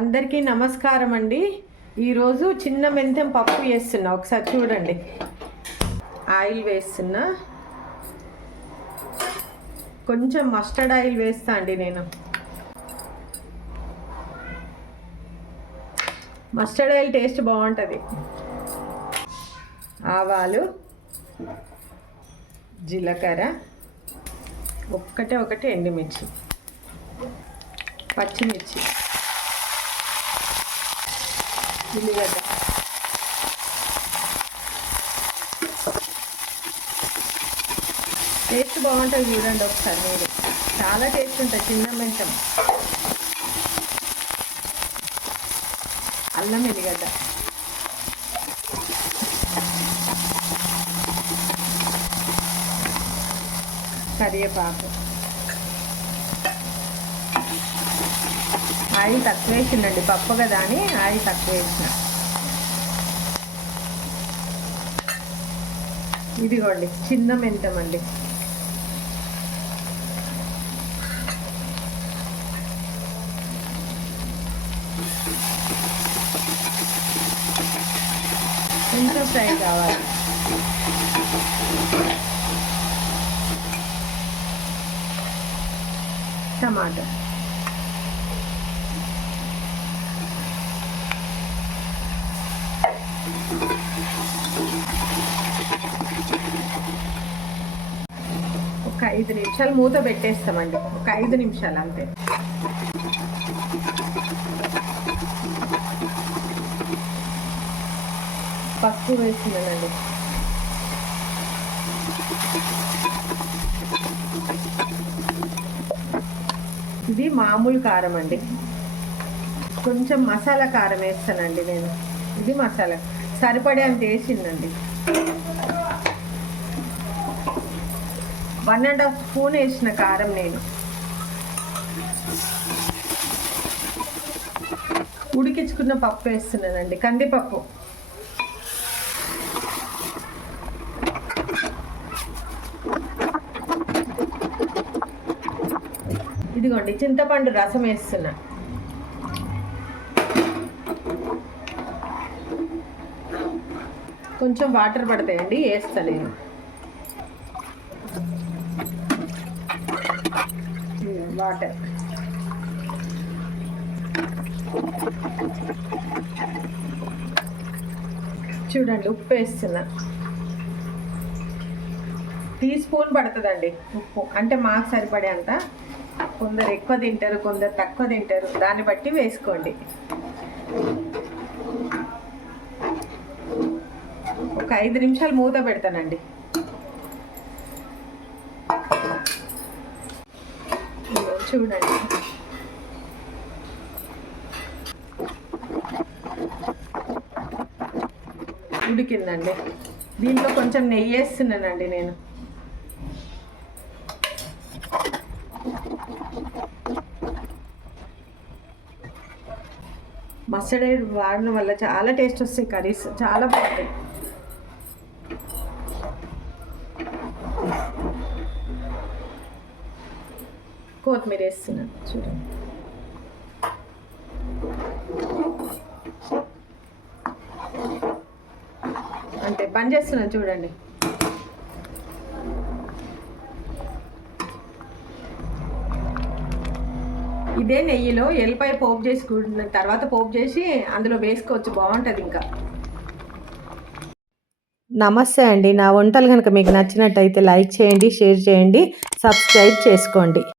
అందరికీ నమస్కారం అండి. ఈరోజు చిన్న మెంతెం పప్పు వేస్తున్నా, ఒకసారి చూడండి. ఆయిల్ వేస్తున్నా, కొంచెం మస్టర్డ్ ఆయిల్ వేస్తా అండి. నేను మస్టర్డ్ ఆయిల్ టేస్ట్ బాగుంటుంది. ఆవాలు, జీలకర్ర, ఒకటి ఎండుమిర్చి, పచ్చిమిర్చి, ఉల్లిగడ్డ, టేస్ట్ బాగుంటుంది. చూడండి ఒకసారి మీరు, చాలా టేస్ట్ ఉంటుంది. చిన్న మెంతం, అల్లం ఎల్లిగడ్డ, కరివేపాకు. ఆయిల్ తక్కువ వేసిందండి, పప్పు కదా అని ఆయిల్ తక్కువ వేసిన. ఇదిగోండి చిన్న మెంతం అండి. కొంచెం ఫ్రై కావాలి. టమాటో, ఒక 5 నిమిషాలు మూత పెట్టేస్తామండి. ఒక 5 నిమిషాలు అంతే. పసుపు వేస్తున్నానండి. ఇది మామూలు కారం అండి. కొంచెం మసాలా కారం వేస్తానండి నేను. ఇది మసాలా సరిపడే అంత వేసిందండి. 1.5 స్పూన్ వేసిన కారం నేను. ఉడికించుకున్న పప్పు వేస్తున్నానండి, కందిపప్పు. ఇదిగోండి చింతపండు రసం వేస్తున్నా. కొంచెం వాటర్ పడతాయండి, వేస్తా నేను. వాటర్, చూడండి ఉప్పు వేస్తున్నా. టీ స్పూన్ పడుతుందండి ఉప్పు, అంటే మాకు సరిపడే అంత. కొందరు ఎక్కువ తింటారు, కొందరు తక్కువ తింటారు, దాన్ని బట్టి వేసుకోండి. ఒక 5 నిమిషాలు మూత పెడతానండి. చూడండి ఉడికిందండి. దీంట్లో కొంచెం నెయ్యి వేస్తున్నానండి నేను. మస్టర్డ్ ఆయిల్ వాడడం వల్ల చాలా టేస్ట్ వస్తాయి కర్రీస్, చాలా బాగుంటాయి. కొత్తిమీర వేస్తున్నాను చూడండి. అంటే బంద్ చేస్తున్నాను చూడండి. ఇదే నెయ్యిలో ఎల్లిపాయ పోపు చేసుకున్న తర్వాత పోపు చేసి అందులో వేసుకోవచ్చు, బాగుంటుంది ఇంకా. నమస్తే అండి. నా వంటలు కనుక మీకు నచ్చినట్టయితే లైక్ చేయండి, షేర్ చేయండి, సబ్స్క్రైబ్ చేసుకోండి.